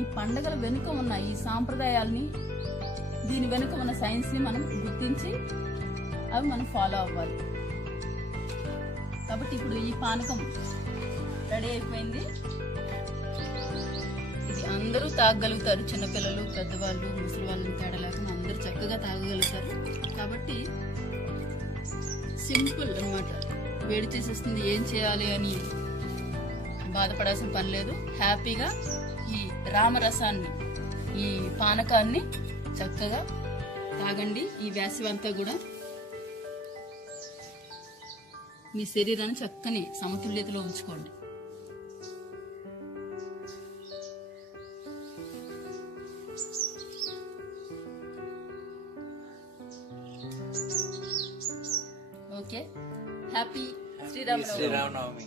ఈ పండగల వెనుక ఉన్న ఈ సాంప్రదాయాల్ని, దీని వెనుక ఉన్న సైన్స్ని మనం గుర్తించి అవి మనం ఫాలో అవ్వాలి. కాబట్టి ఇప్పుడు ఈ పానకం రెడీ అయిపోయింది. ఇది అందరూ తాగగలుగుతారు, చిన్నపిల్లలు, పెద్దవాళ్ళు, ముసలి వాళ్ళని తేడా లేకుండా అందరూ చక్కగా తాగగలుగుతారు. కాబట్టి సింపుల్ అన్నమాట. వేడి చేసేస్తుంది, ఏం చేయాలి అని బాధపడాల్సిన పని లేదు. హ్యాపీగా ఈ రామరసాన్ని, ఈ పానకాన్ని చక్కగా తాగండి. ఈ వేసవి అంతా కూడా మీ శరీరాన్ని చక్కని సమతుల్యతలో ఉంచుకోండి. Okay, happy Sri Rama Navami.